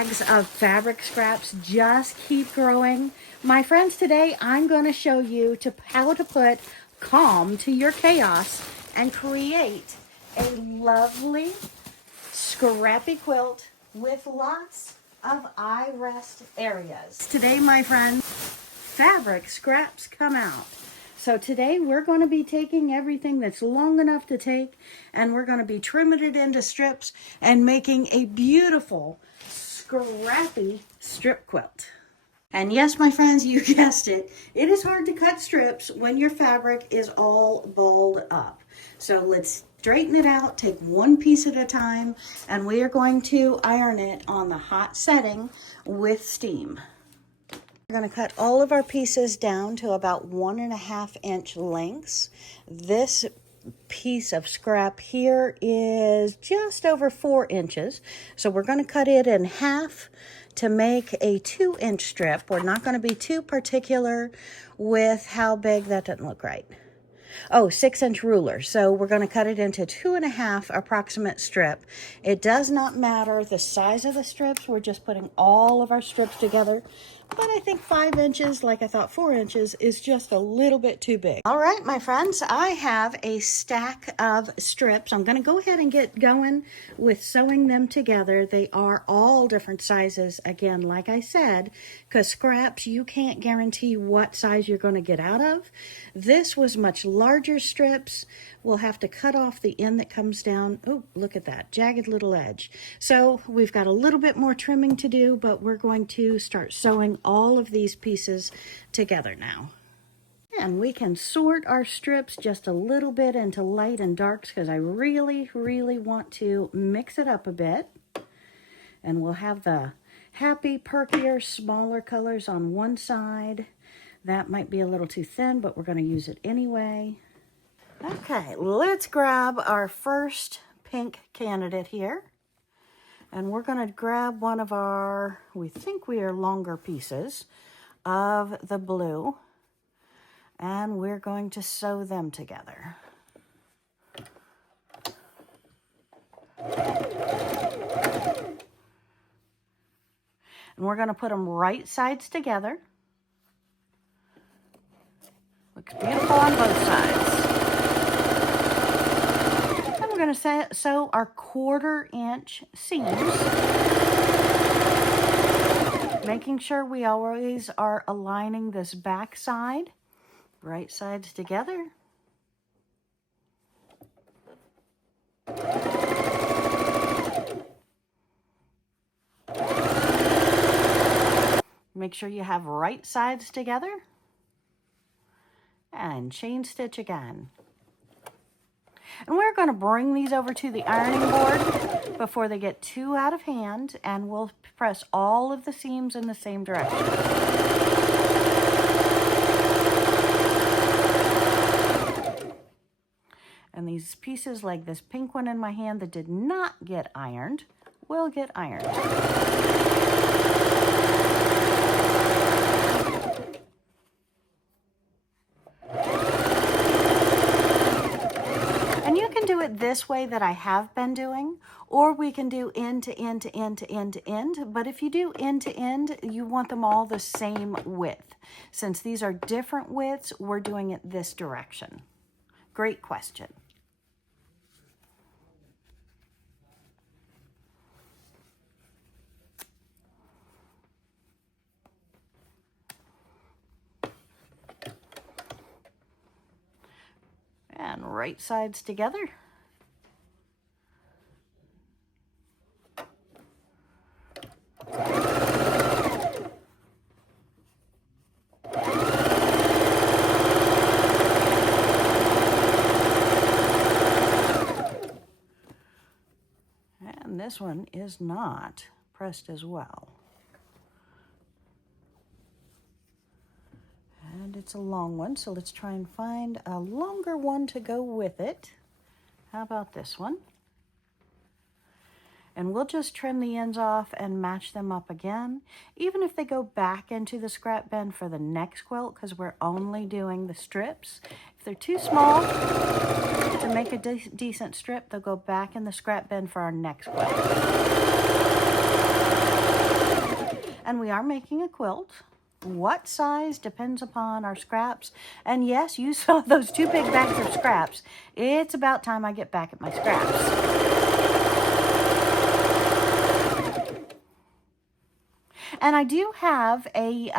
bags of fabric scraps just keep growing. My friends, today I'm going to show you how to put calm to your chaos and create a lovely scrappy quilt with lots of eye rest areas. Today, my friends, fabric scraps come out. So today we're going to be taking everything that's long enough to take, and we're going to be trimming it into strips and making a beautiful scrappy strip quilt. And yes, my friends, you guessed it. It is hard to cut strips when your fabric is all balled up. So let's straighten it out, take one piece at a time, and we are going to iron it on the hot setting with steam. We're going to cut all of our pieces down to about 1.5 inch lengths. This piece of scrap here is just over 4 inches. So we're going to cut it in half to make a 2-inch strip. We're not going to be too particular with how big. That doesn't look right. Oh, 6-inch ruler. So we're going to cut it into 2.5 approximate strip. It does not matter the size of the strips. We're just putting all of our strips together. But I think 5 inches, like I thought 4 inches, is just a little bit too big. All right, my friends, I have a stack of strips. I'm going to go ahead and get going with sewing them together. They are all different sizes, again, like I said, because scraps, you can't guarantee what size you're going to get out of. This was much larger strips. We'll have to cut off the end that comes down. Oh, look at that, jagged little edge. So we've got a little bit more trimming to do, but we're going to start sewing all of these pieces together now. And we can sort our strips just a little bit into light and darks because I really want to mix it up a bit. And we'll have the happy, perkier, smaller colors on one side. That might be a little too thin, but we're going to use it anyway. Okay, let's grab our first pink candidate here. And we're going to grab one of our, we think we are longer pieces of the blue. And we're going to sew them together. And we're going to put them right sides together. Looks beautiful on both sides. And we're going to sew our 1/4 inch seams, making sure we always are aligning this back side, right sides together. Make sure you have right sides together. And chain stitch again. And we're going to bring these over to the ironing board before they get too out of hand, and we'll press all of the seams in the same direction. And these pieces, like this pink one in my hand that did not get ironed, will get ironed. Do it this way that I have been doing, or we can do end to end to end to end to end. But if you do end to end, you want them all the same width. Since these are different widths, we're doing it this direction. Great question. And right sides together. And this one is not pressed as well. And it's a long one, so let's try and find a longer one to go with it. How about this one? And we'll just trim the ends off and match them up again, even if they go back into the scrap bin for the next quilt, because we're only doing the strips. If they're too small to make a decent strip, they'll go back in the scrap bin for our next quilt. And we are making a quilt. What size depends upon our scraps. And yes, you saw those 2 big bags of scraps. It's about time I get back at my scraps. And I do have a,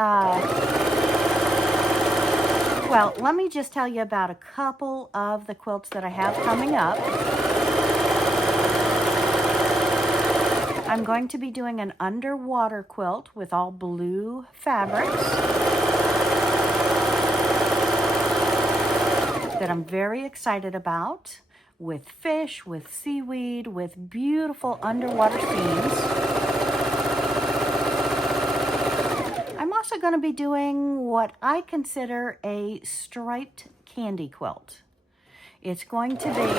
well, let me just tell you about a couple of the quilts that I have coming up. I'm going to be doing an underwater quilt with all blue fabrics that I'm very excited about, with fish, with seaweed, with beautiful underwater scenes. I'm also going to be doing what I consider a striped candy quilt. It's going to be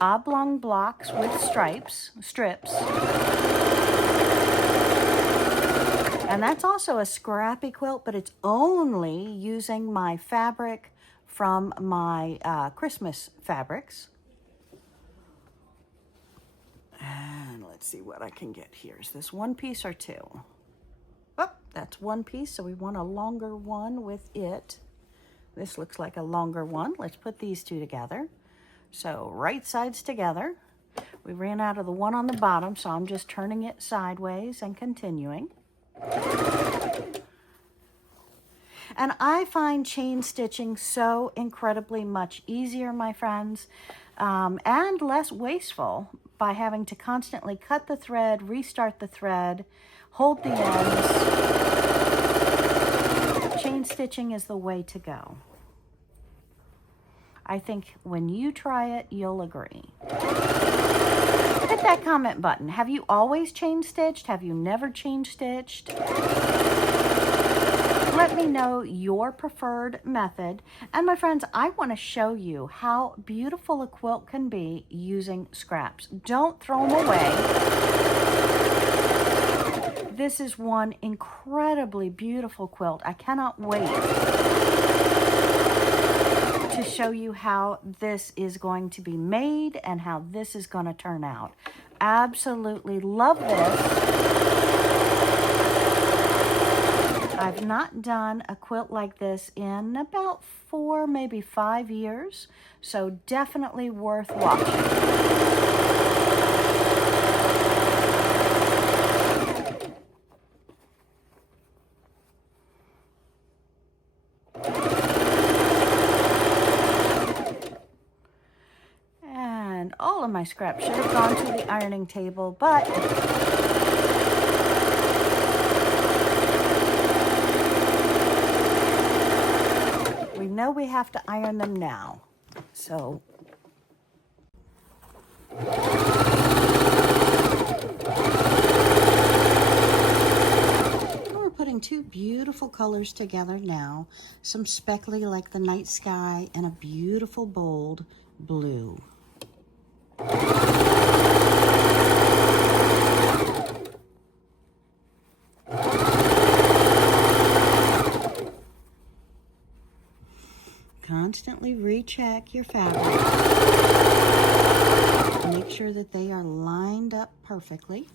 oblong blocks with strips. And that's also a scrappy quilt, but it's only using my fabric from my Christmas fabrics. And let's see what I can get here. Is this 1 piece or 2? Oh, that's 1 piece, so we want a longer one with it. This looks like a longer one. Let's put these 2 together. So right sides together. We ran out of the one on the bottom, so I'm just turning it sideways and continuing. And I find chain stitching so incredibly much easier, my friends, and less wasteful by having to constantly cut the thread, restart the thread, hold the ends. Chain stitching is the way to go. I think when you try it, you'll agree. Hit that comment button. Have you always chain stitched? Have you never chain stitched? Let me know your preferred method. And my friends, I want to show you how beautiful a quilt can be using scraps. Don't throw them away. This is one incredibly beautiful quilt. I cannot wait to show you how this is going to be made and how this is going to turn out. Absolutely love this. I've not done a quilt like this in about 4, maybe 5 years, so definitely worth watching. And all of my scraps should have gone to the ironing table, but we know we have to iron them now. So we're putting 2 beautiful colors together now. Some speckly like the night sky and a beautiful bold blue. Constantly recheck your fabric. Make sure that they are lined up perfectly.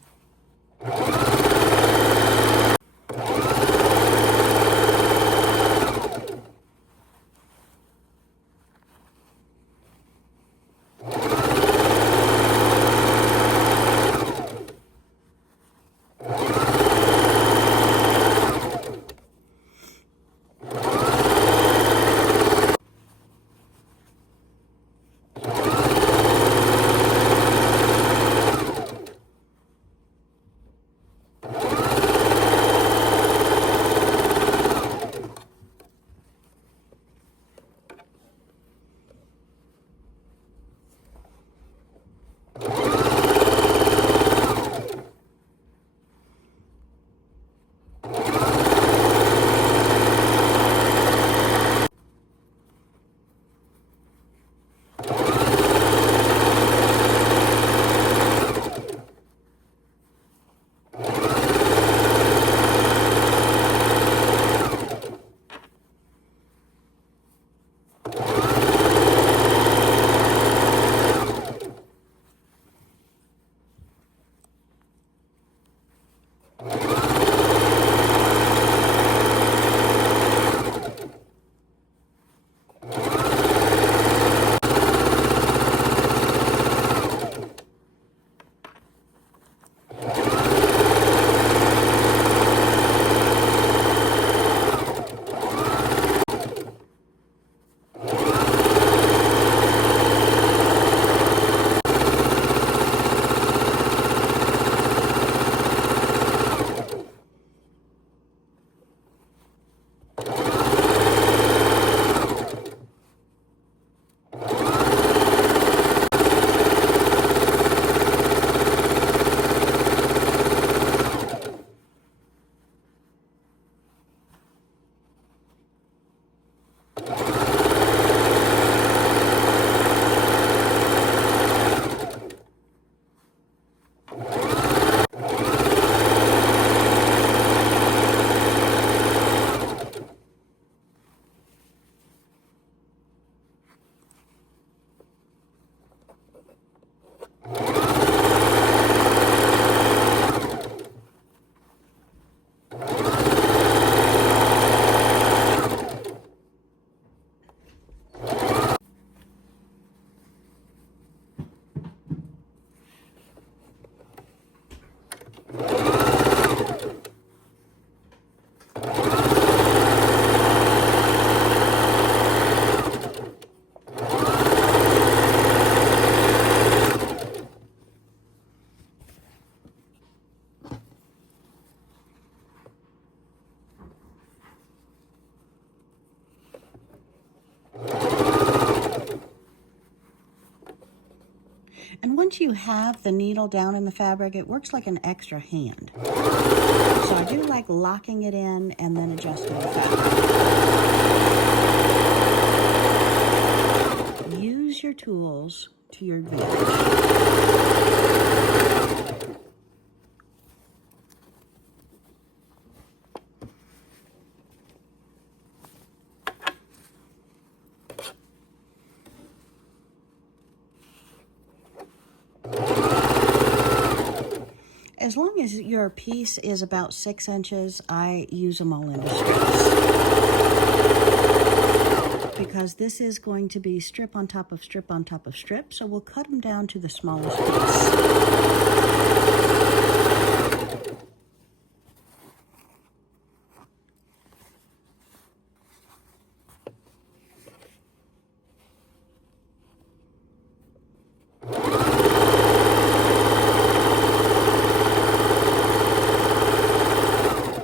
once you have the needle down in the fabric, it works like an extra hand. So I do like locking it in and then adjusting the fabric. Use your tools to your advantage. As long as your piece is about 6 inches, I use them all into strips. Because this is going to be strip on top of strip on top of strip, so we'll cut them down to the smallest piece.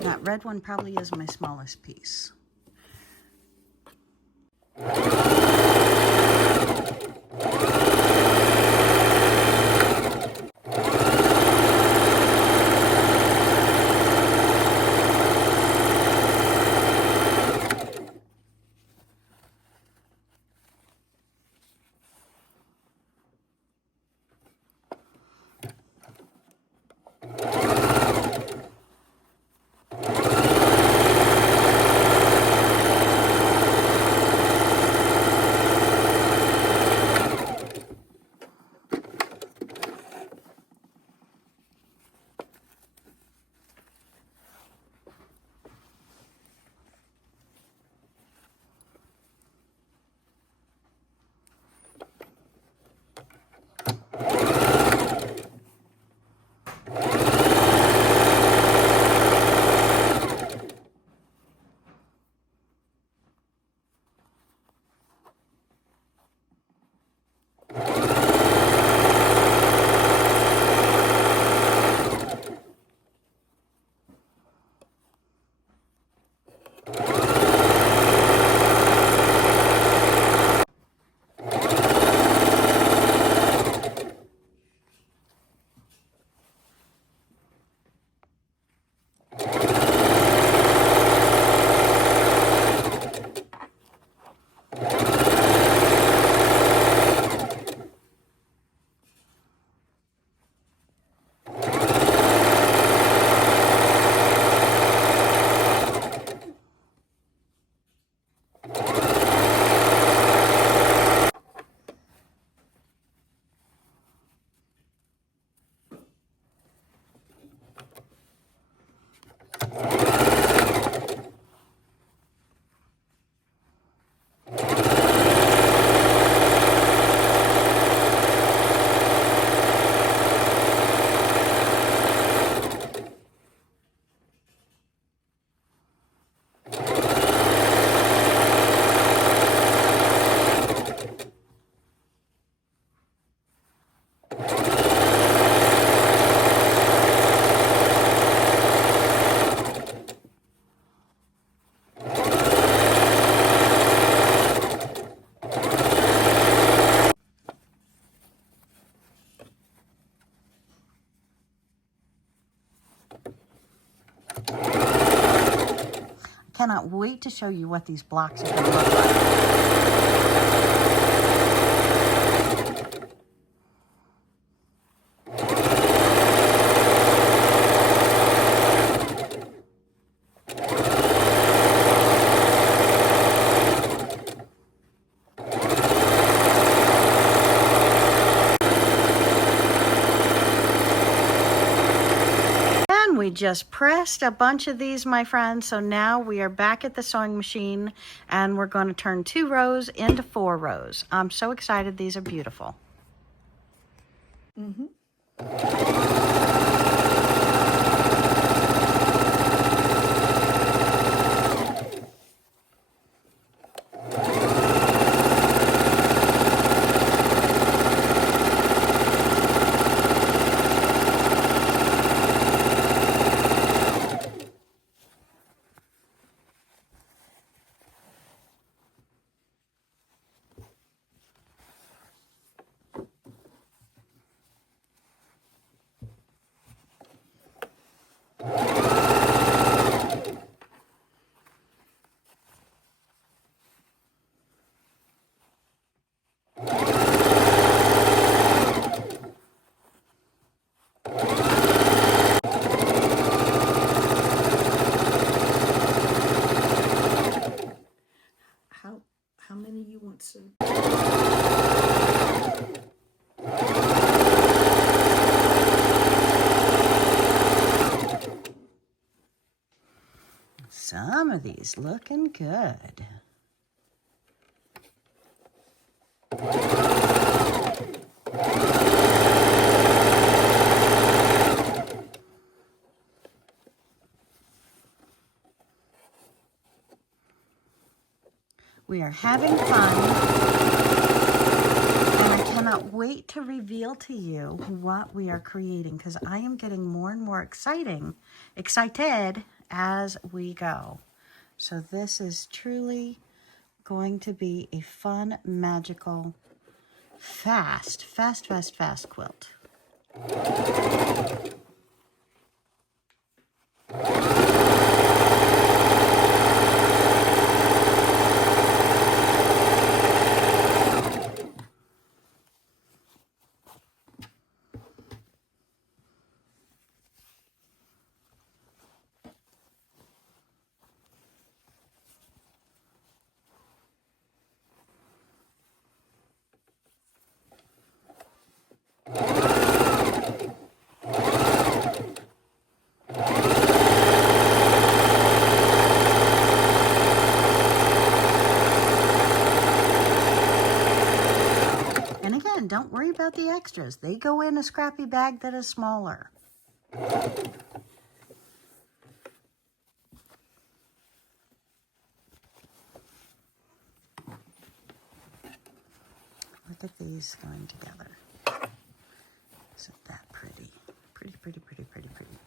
That red one probably is my smallest piece. Cannot wait to show you what these blocks are going to look like. We just pressed a bunch of these, my friends, so now we are back at the sewing machine and we're going to turn 2 rows into 4 rows. I'm so excited. These are beautiful. Some of these looking good. We are having fun, and I cannot wait to reveal to you what we are creating because I am getting more and more excited as we go. So this is truly going to be a fun, magical, fast quilt. And again, don't worry about the extras. They go in a scrappy bag that is smaller. Look at these going together. Isn't that pretty? Pretty, pretty, pretty, pretty, pretty.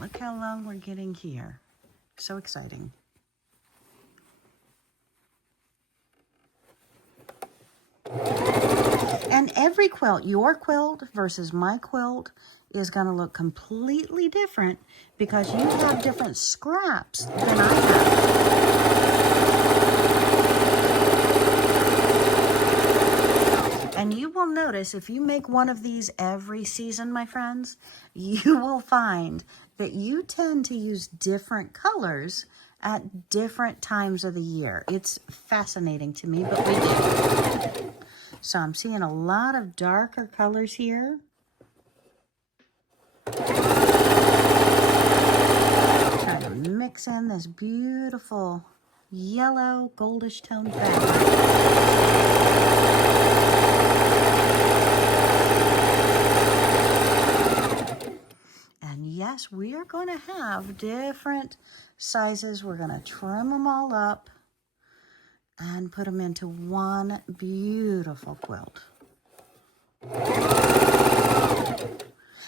Look how long we're getting here. So exciting. And every quilt, your quilt versus my quilt, is going to look completely different because you have different scraps than I have. And you will notice if you make one of these every season, my friends, you will find that you tend to use different colors at different times of the year. It's fascinating to me, but we do. So I'm seeing a lot of darker colors here. Trying to mix in this beautiful yellow goldish tone fabric. Yes, we are going to have different sizes. We're going to trim them all up and put them into one beautiful quilt.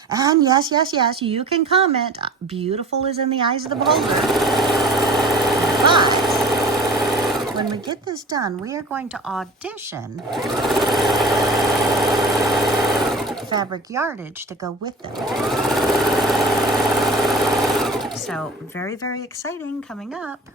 And yes, yes, yes, you can comment. Beautiful is in the eyes of the beholder. But when we get this done, we are going to audition fabric yardage to go with them. So very, very exciting coming up.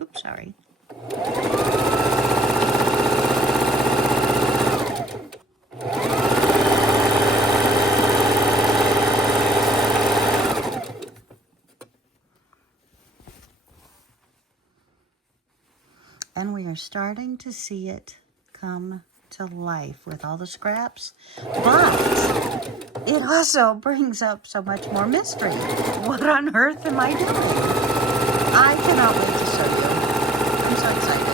Oops, sorry. And we are starting to see it come to life with all the scraps. But it also brings up so much more mystery. What on earth am I doing? I cannot wait to show you. I'm so excited.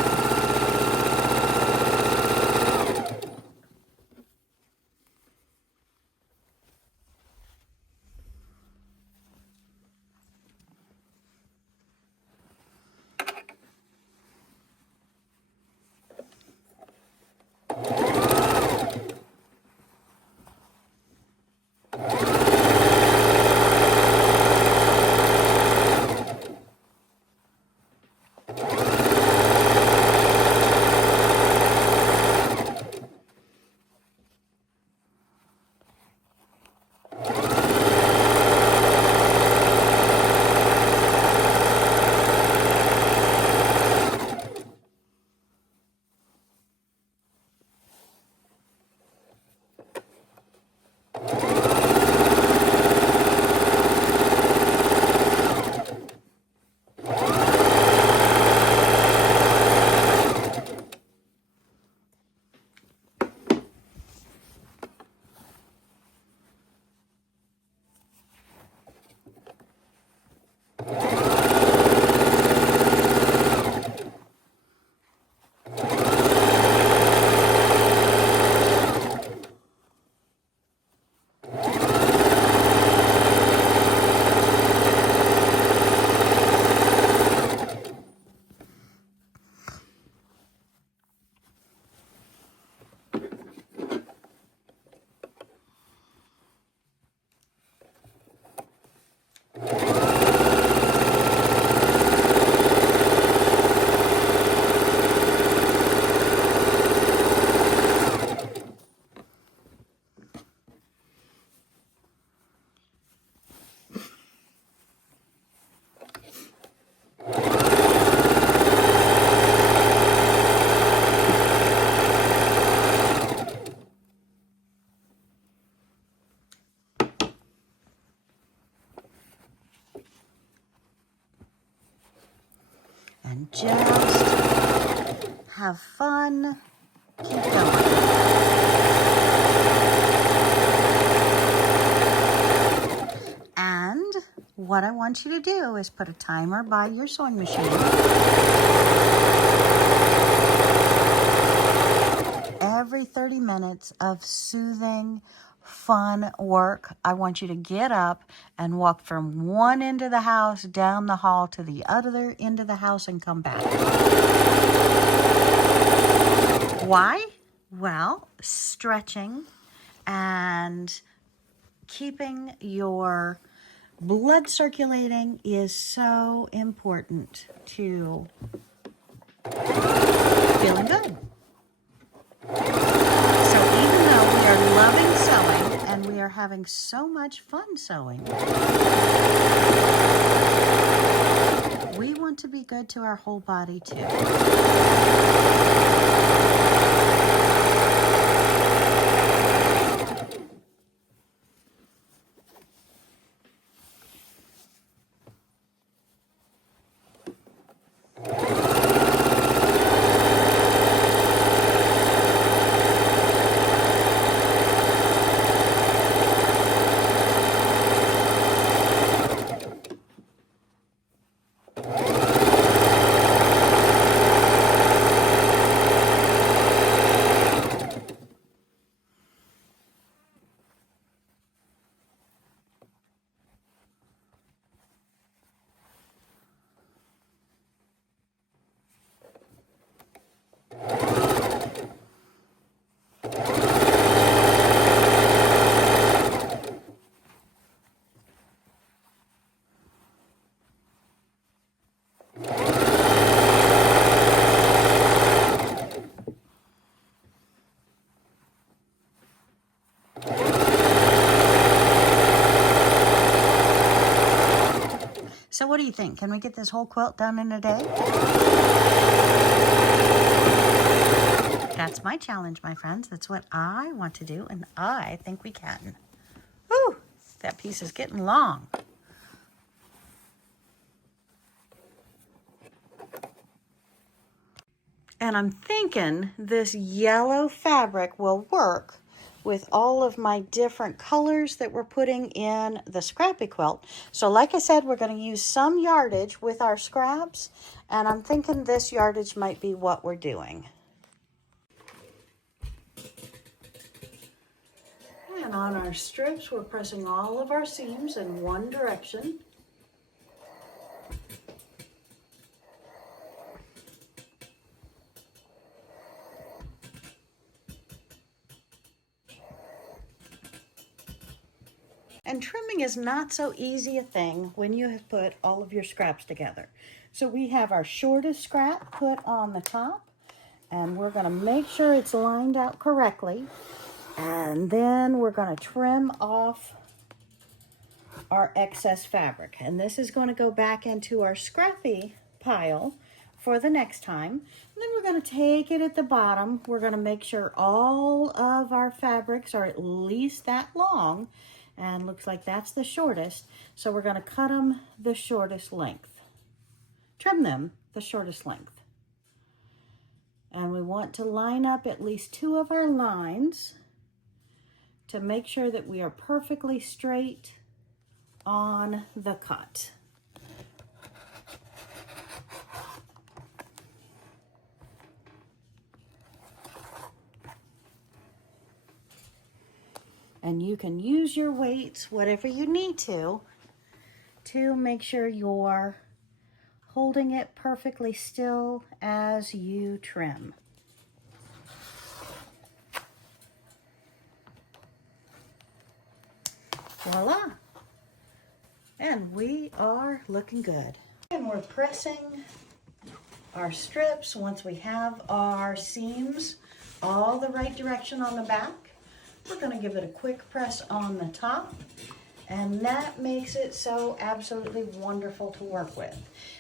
just have fun, keep going. And what I want you to do is put a timer by your sewing machine. Every 30 minutes of soothing, fun work, I want you to get up and walk from one end of the house down the hall to the other end of the house and come back. Why? Well, stretching and keeping your blood circulating is so important to feeling good. So even though we are loving sewing and we are having so much fun sewing, we want to be good to our whole body too. So what do you think? Can we get this whole quilt done in a day? That's my challenge, my friends. That's what I want to do, and I think we can. Whew, that piece is getting long. And I'm thinking this yellow fabric will work with all of my different colors that we're putting in the Scrappy quilt. So like I said, we're going to use some yardage with our scraps, and I'm thinking this yardage might be what we're doing. And on our strips, we're pressing all of our seams in one direction. And trimming is not so easy a thing when you have put all of your scraps together. So we have our shortest scrap put on the top, and we're going to make sure it's lined out correctly. And then we're going to trim off our excess fabric. And this is going to go back into our scrappy pile for the next time. And then we're going to take it at the bottom. We're going to make sure all of our fabrics are at least that long. And looks like that's the shortest. So we're going to cut them the shortest length. Trim them the shortest length. And we want to line up at least 2 of our lines to make sure that we are perfectly straight on the cut. And you can use your weights, whatever you need to make sure you're holding it perfectly still as you trim. Voila! And we are looking good. And we're pressing our strips once we have our seams all the right direction on the back. We're going to give it a quick press on the top, and that makes it so absolutely wonderful to work with.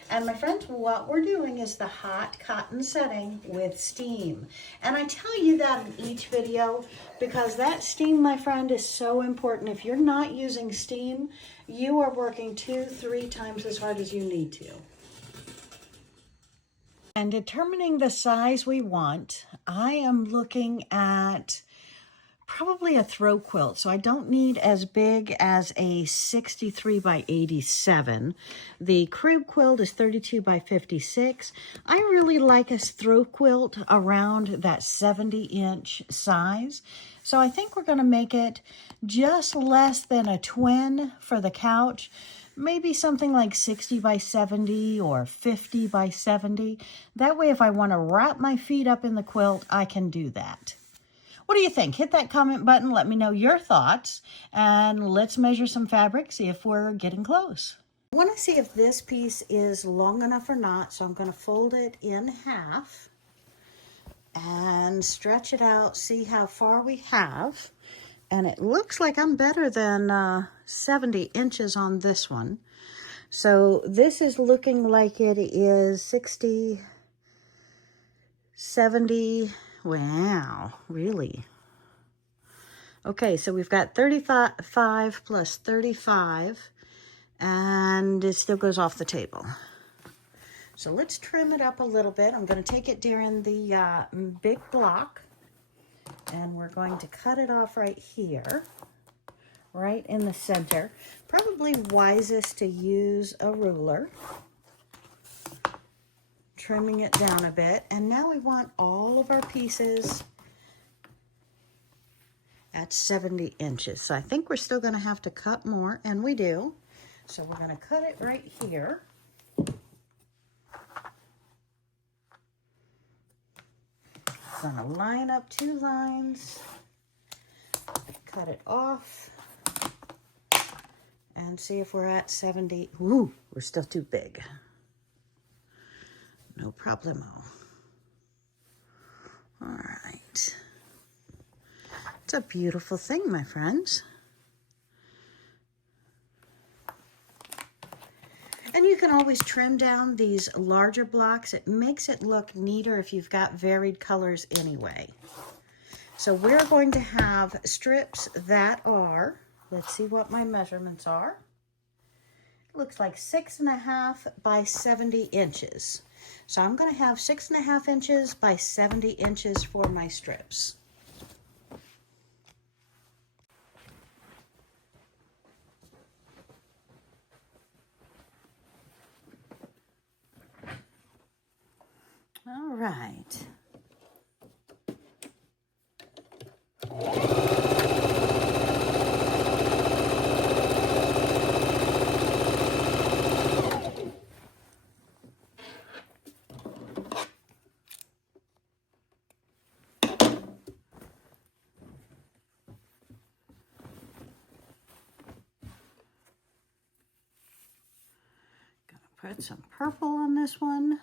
And my friends, what we're doing is the hot cotton setting with steam. And I tell you that in each video because that steam, my friend, is so important. If you're not using steam, you are working 2-3 times as hard as you need to. And determining the size we want, I am looking at probably a throw quilt. So I don't need as big as a 63 by 87. The crib quilt is 32 by 56. I really like a throw quilt around that 70-inch size. So I think we're going to make it just less than a twin for the couch. Maybe something like 60 by 70 or 50 by 70. That way, if I want to wrap my feet up in the quilt, I can do that. What do you think? Hit that comment button. Let me know your thoughts. And let's measure some fabric, see if we're getting close. I want to see if this piece is long enough or not. So I'm going to fold it in half and stretch it out, see how far we have. And it looks like I'm better than 70 inches on this one. So this is looking like it is 60, 70. Wow, really? Okay, so we've got 35 plus 35, and it still goes off the table. So let's trim it up a little bit. I'm going to take it during the big block, and we're going to cut it off right here, right in the center. Probably wisest to use a ruler. Trimming it down a bit, and now we want all of our pieces at 70 inches. So I think we're still going to have to cut more, and we do. So we're going to cut it right here. I'm going to line up 2 lines, cut it off, and see if we're at 70. Ooh, we're still too big. No problemo. All right. It's a beautiful thing, my friends. And you can always trim down these larger blocks. It makes it look neater if you've got varied colors anyway. So we're going to have strips that are, let's see what my measurements are. It looks like 6.5 by 70 inches. So I'm going to have 6.5 inches by 70 inches for my strips. All right. Put some purple on this one.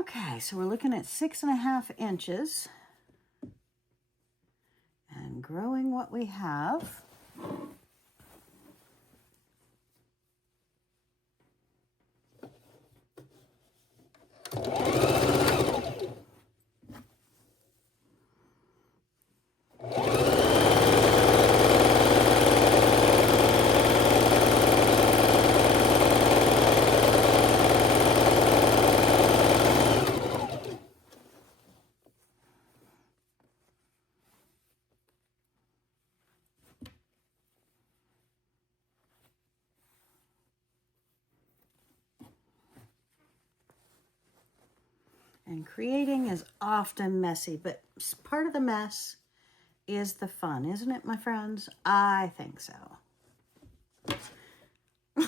Okay, so we're looking at 6.5 inches and growing what we have. And creating is often messy, but part of the mess is the fun, isn't it, my friends? I think so.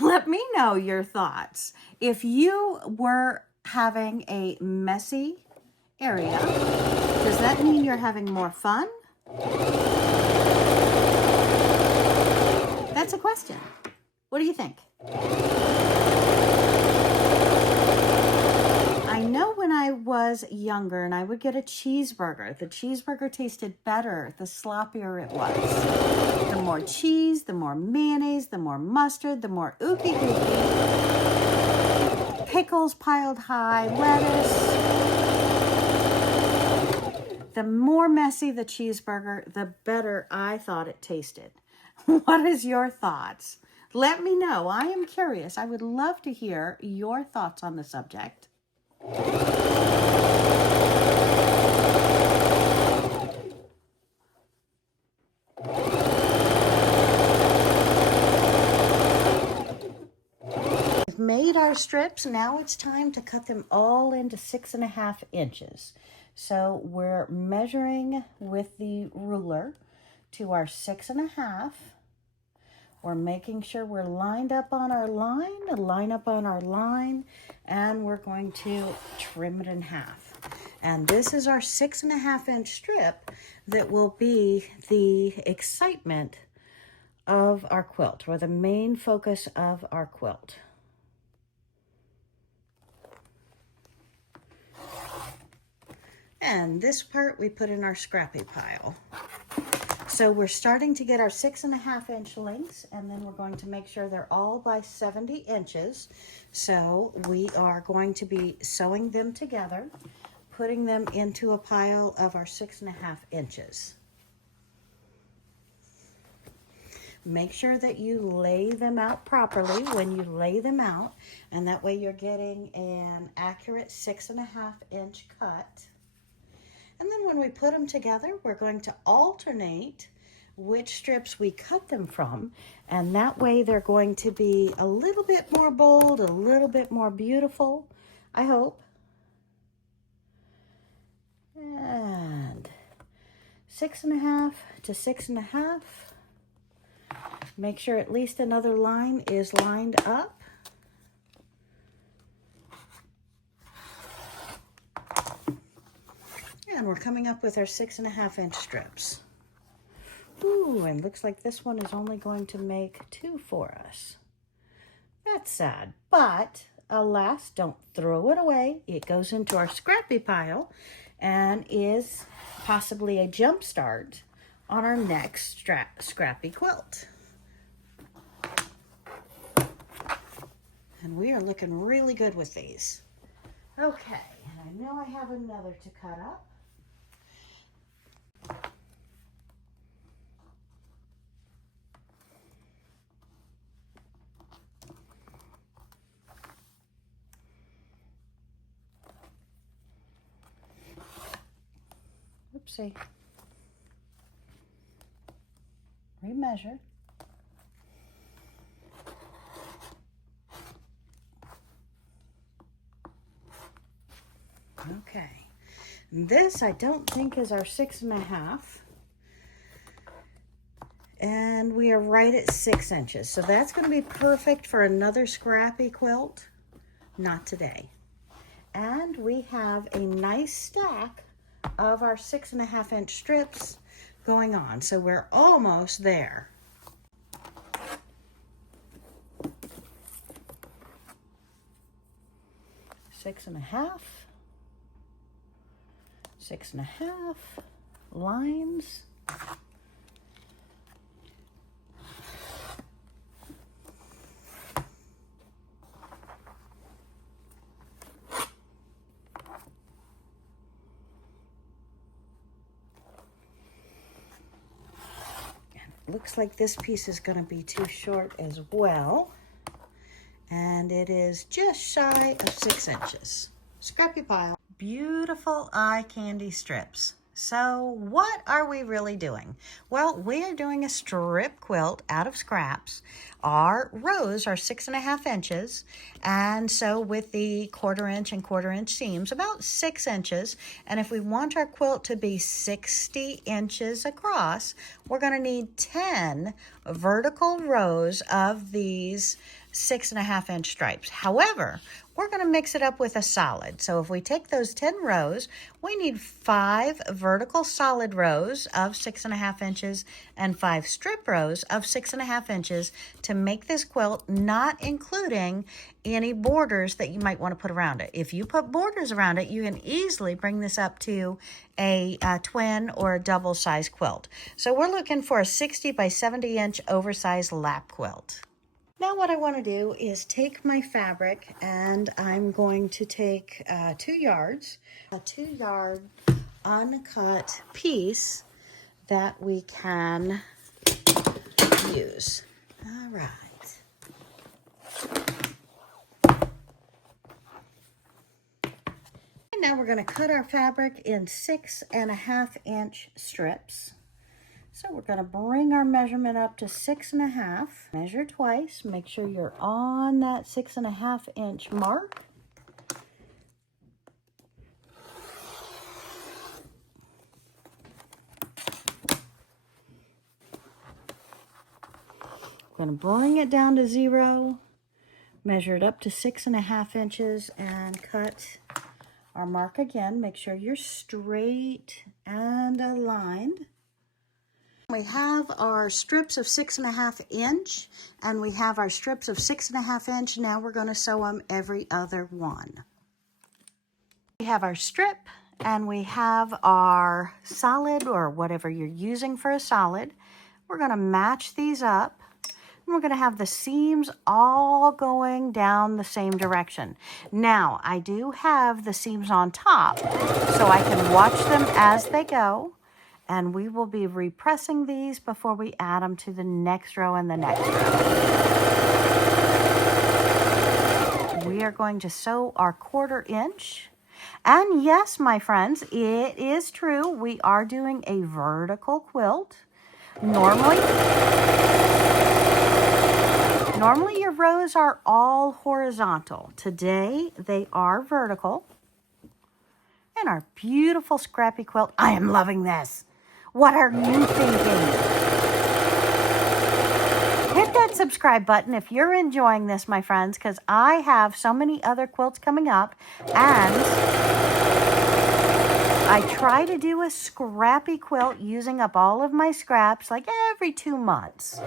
Let me know your thoughts. If you were having a messy area, does that mean you're having more fun? That's a question. What do you think? I know when I was younger and I would get a cheeseburger, the cheeseburger tasted better the sloppier it was. The more cheese, the more mayonnaise, the more mustard, the more ookie gookie, pickles piled high, lettuce. The more messy the cheeseburger, the better I thought it tasted. What is your thoughts? Let me know. I am curious. I would love to hear your thoughts on the subject. We've made our strips. Now it's time to cut them all into 6.5 inches. So we're measuring with the ruler to our 6.5. We're making sure we're lined up on our line, and we're going to trim it in half. And this is our 6.5 inch strip that will be the excitement of our quilt, or the main focus of our quilt. And this part we put in our scrappy pile. So we're starting to get our 6.5 inch lengths, and then we're going to make sure they're all by 70 inches. So we are going to be sewing them together, putting them into a pile of our 6.5 inches. Make sure that you lay them out properly when you lay them out, and that way you're getting an accurate 6.5 inch cut. And then when we put them together, we're going to alternate which strips we cut them from. And that way they're going to be a little bit more bold, a little bit more beautiful, I hope. And 6.5 to 6.5. Make sure at least another line is lined up. And we're coming up with our 6.5 inch strips. Ooh, and looks like this one is only going to make 2 for us. That's sad, but alas, don't throw it away. It goes into our scrappy pile and is possibly a jump start on our next scrappy quilt. And we are looking really good with these. Okay, and I know I have another to cut up. Oopsie. Remeasure. Okay. This I don't think is our 6.5. And we are right at 6 inches. So that's going to be perfect for another scrappy quilt. Not today. And we have a nice stack of our 6.5 inch strips going on. So we're almost there. Six and a half lines. Looks like this piece is going to be too short as well. And it is just shy of 6 inches. Scrappy pile. Beautiful eye candy strips. So what are we really doing? Well, we are doing a strip quilt out of scraps. Our rows are 6.5 inches, and so with the 1/4 inch and 1/4 inch seams, about 6 inches. And if we want our quilt to be 60 inches across, we're going to need 10 vertical rows of these 6.5 inch stripes. However, we're going to mix it up with a solid. So if we take those 10 rows, we need 5 vertical solid rows of 6.5 inches and 5 strip rows of 6.5 inches to make this quilt, not including any borders that you might want to put around it. If you put borders around it, you can easily bring this up to a twin or a double size quilt. So we're looking for a 60 by 70 inch oversized lap quilt. Now what I want to do is take my fabric, and I'm going to take 2 yards, a 2-yard uncut piece that we can use. All right. And now we're going to cut our fabric in 6.5 inch strips. So we're going to bring our measurement up to 6.5. Measure twice. Make sure you're on that 6.5 inch mark. We're going to bring it down to 0. Measure it up to 6.5 inches and cut our mark again. Make sure you're straight and aligned. We have our strips of 6.5 inch, and we have our strips of 6.5 inch. Now we're going to sew them every other one. We have our strip, and we have our solid, or whatever you're using for a solid. We're going to match these up. And we're going to have the seams all going down the same direction. Now, I do have the seams on top, so I can watch them as they go. And we will be repressing these before we add them to the next row and the next row. We are going to sew our 1/4 inch. And yes, my friends, it is true. We are doing a vertical quilt. Normally your rows are all horizontal. Today, they are vertical. And our beautiful Scrappy quilt. I am loving this. What are you thinking? Hit that subscribe button if you're enjoying this, my friends, because I have so many other quilts coming up, and I try to do a Scrappy quilt using up all of my scraps like every 2 months.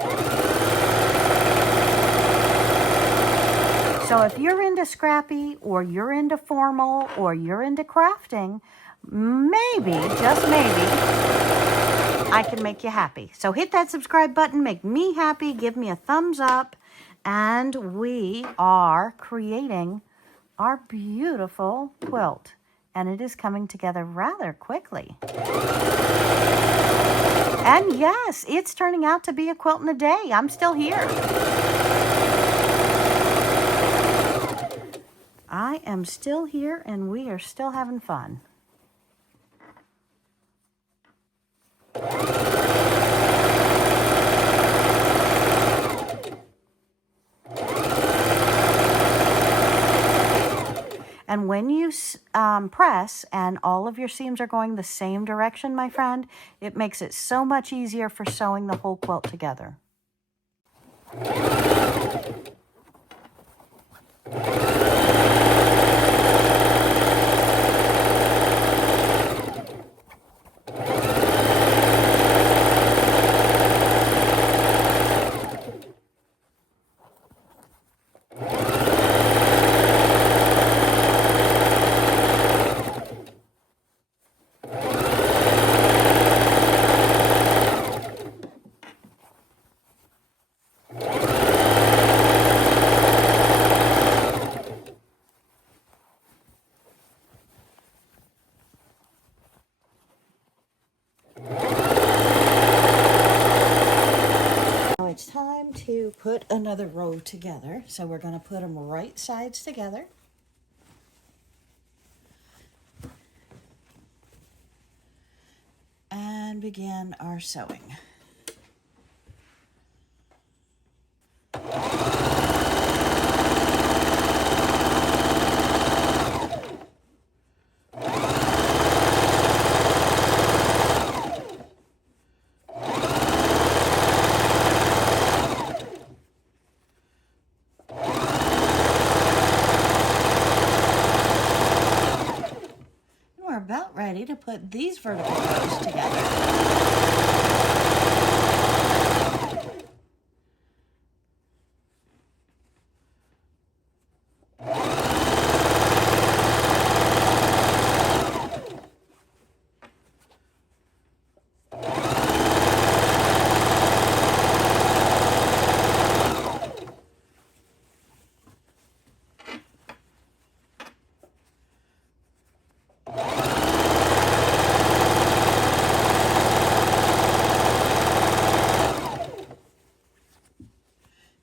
So if you're into Scrappy, or you're into formal, or you're into crafting, maybe, just maybe, I can make you happy. So hit that subscribe button, make me happy, give me a thumbs up, and we are creating our beautiful quilt. And it is coming together rather quickly. And yes, it's turning out to be a quilt in a day. I'm still here. I am still here, and we are still having fun. And when you press and all of your seams are going the same direction, my friend, it makes it so much easier for sewing the whole quilt together. It's time to put another row together. So we're going to put them right sides together. and begin our sewing. We're about ready to put these vertical rows together.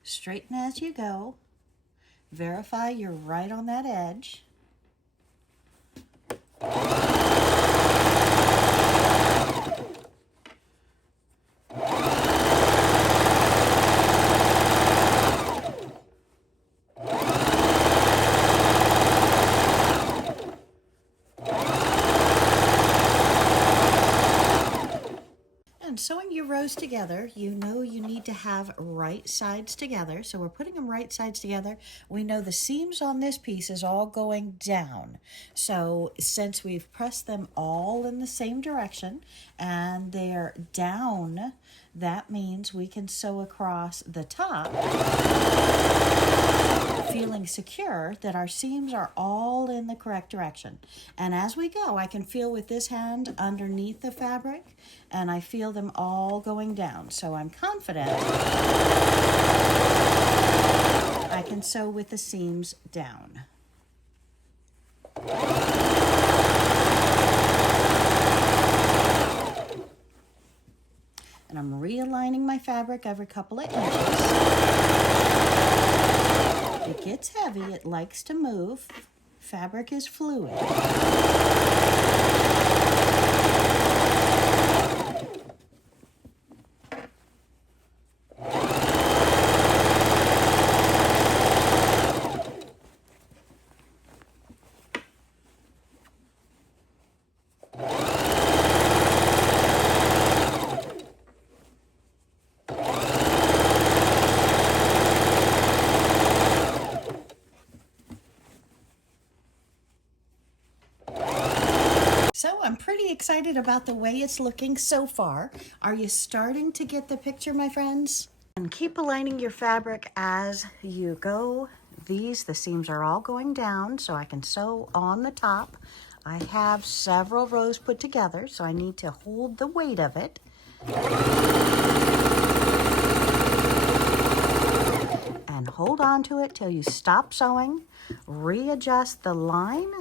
Straighten as you go. Verify you're right on that edge. And sewing your rows together, you know you need to have right sides together. So we're putting them right sides together. We know the seams on this piece is all going down. So since we've pressed them all in the same direction and they're down, that means we can sew across the top, feeling secure that our seams are all in the correct direction. And as we go, I can feel with this hand underneath the fabric, and I feel them all going down. So I'm confident I can sew with the seams down. And I'm realigning my fabric every couple of inches. It gets heavy, it likes to move. Fabric is fluid. So I'm pretty excited about the way it's looking so far. Are you starting to get the picture, my friends? And keep aligning your fabric as you go. The seams are all going down, so I can sew on the top. I have several rows put together, so I need to hold the weight of it. And hold on to it till you stop sewing. Readjust the line,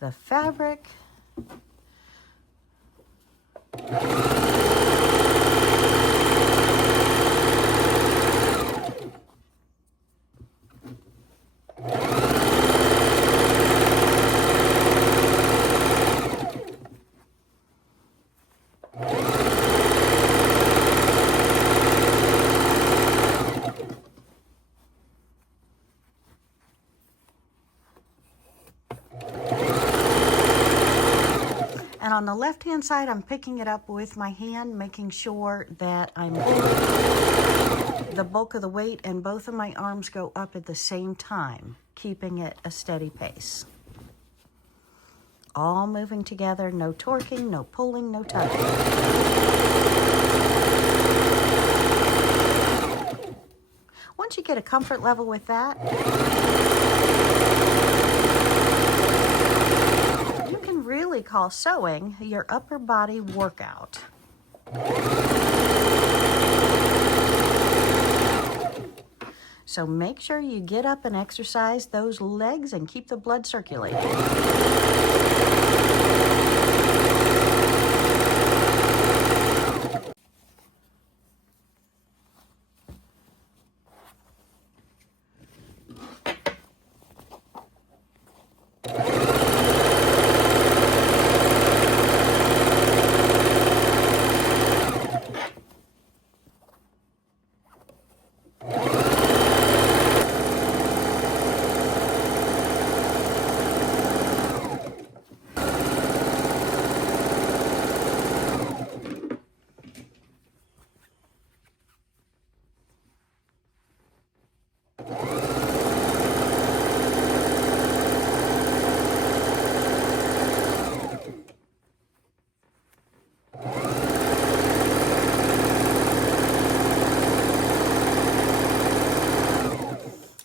the fabric. And on the left-hand side, I'm picking it up with my hand, making sure that I'm holding the bulk of the weight and both of my arms go up at the same time, keeping it a steady pace. All moving together, no torquing, no pulling, no tugging. Once you get a comfort level with that, you can really call sewing your upper body workout. So make sure you get up and exercise those legs and keep the blood circulating.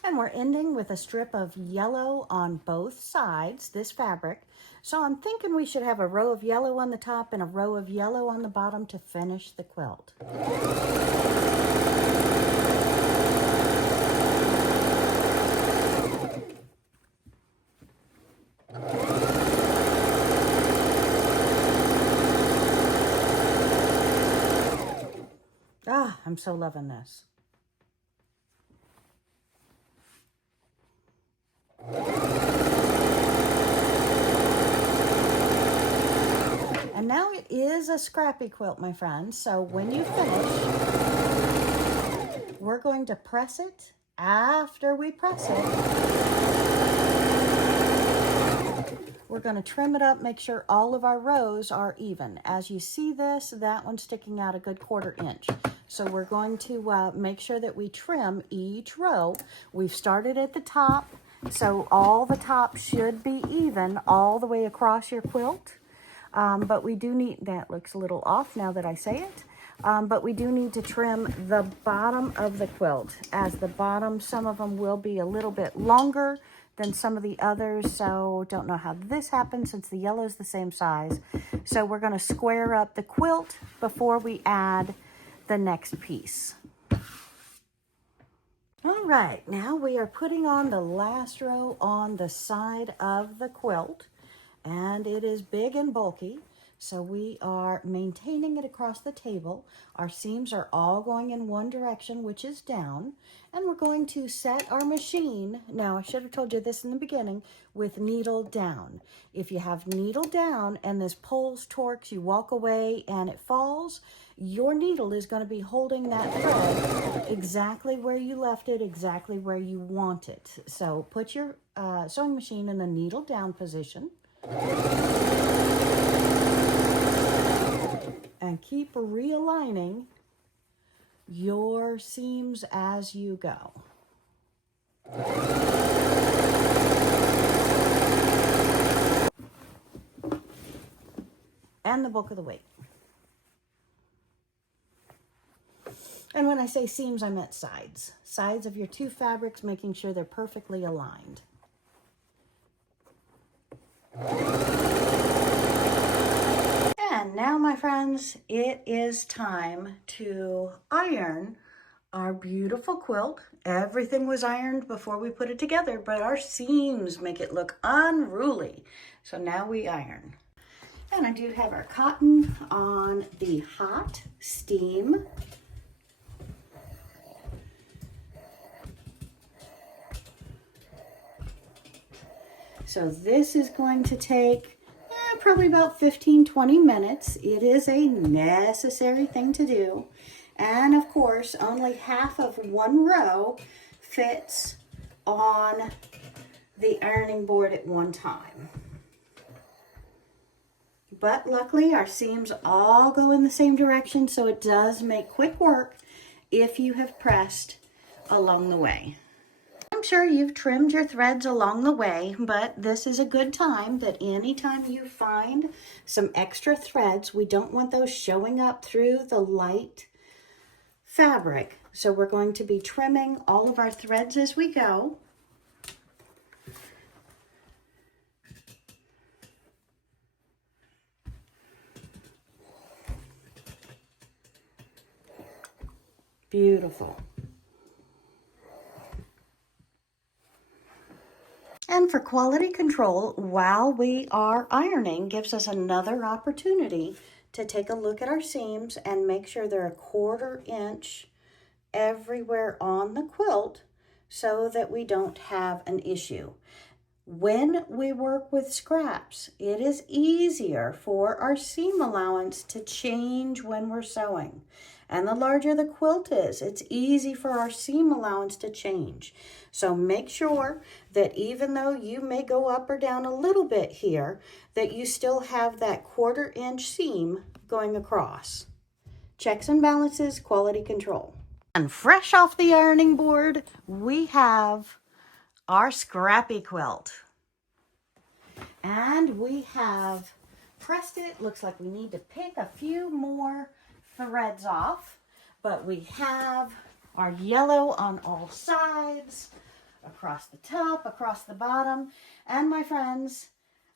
And we're ending with a strip of yellow on both sides, this fabric. So I'm thinking we should have a row of yellow on the top and a row of yellow on the bottom to finish the quilt. Ah, I'm so loving this. And now it is a scrappy quilt, my friends. So when you finish, we're going to press it. After we press it, we're going to trim it up, make sure all of our rows are even. As you see this, that one's sticking out a good 1/4 inch. So we're going to make sure that we trim each row. We've started at the top, so all the top should be even all the way across your quilt. But we do need, that looks a little off now that I say it, but we do need to trim the bottom of the quilt, as the bottom, some of them will be a little bit longer than some of the others, so don't know how this happens since the yellow is the same size. So we're going to square up the quilt before we add the next piece. All right, now we are putting on the last row on the side of the quilt, and it is big and bulky, so we are maintaining it across the table. Our seams are all going in one direction, which is down, and we're going to set our machine, now I should have told you this in the beginning, with needle down. If you have needle down and this pulls, torques, you walk away and it falls, your needle is going to be holding that thread exactly where you left it, exactly where you want it. So put your sewing machine in the needle down position. And keep realigning your seams as you go. And the bulk of the weight. And when I say seams, I meant sides. Sides of your two fabrics, making sure they're perfectly aligned. And now, my friends, it is time to iron our beautiful quilt. Everything was ironed before we put it together, but our seams make it look unruly. So now we iron. And I do have our cotton on the hot steam. So this is going to take probably about 15-20 minutes. It is a necessary thing to do. And of course, only half of one row fits on the ironing board at one time. But luckily, our seams all go in the same direction, so it does make quick work if you have pressed along the way. I'm sure you've trimmed your threads along the way, but this is a good time that anytime you find some extra threads, we don't want those showing up through the light fabric. So we're going to be trimming all of our threads as we go. Beautiful. And for quality control, while we are ironing, gives us another opportunity to take a look at our seams and make sure they're 1/4 inch everywhere on the quilt so that we don't have an issue. When we work with scraps, it is easier for our seam allowance to change when we're sewing. And the larger the quilt is, it's easy for our seam allowance to change. So make sure that even though you may go up or down a little bit here, that you still have that 1/4 inch seam going across. Checks and balances, quality control. And fresh off the ironing board, we have our Scrappy quilt. And we have pressed it. Looks like we need to pick a few more threads off, but we have our yellow on all sides, across the top, across the bottom, and my friends,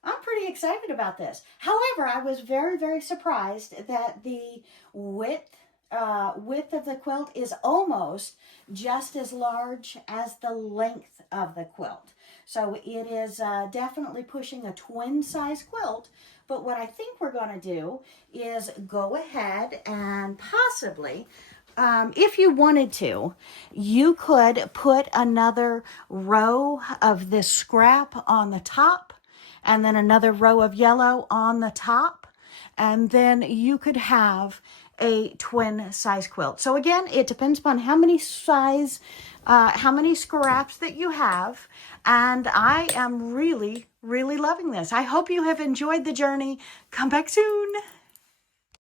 I'm pretty excited about this. However, I was very, very surprised that the width of the quilt is almost just as large as the length of the quilt. So it is definitely pushing a twin size quilt. But what I think we're going to do is go ahead and possibly, if you wanted to, you could put another row of this scrap on the top and then another row of yellow on the top. And then you could have a twin size quilt. So again, it depends upon how many scraps that you have. And I am really, really loving this. I hope you have enjoyed the journey. Come back soon.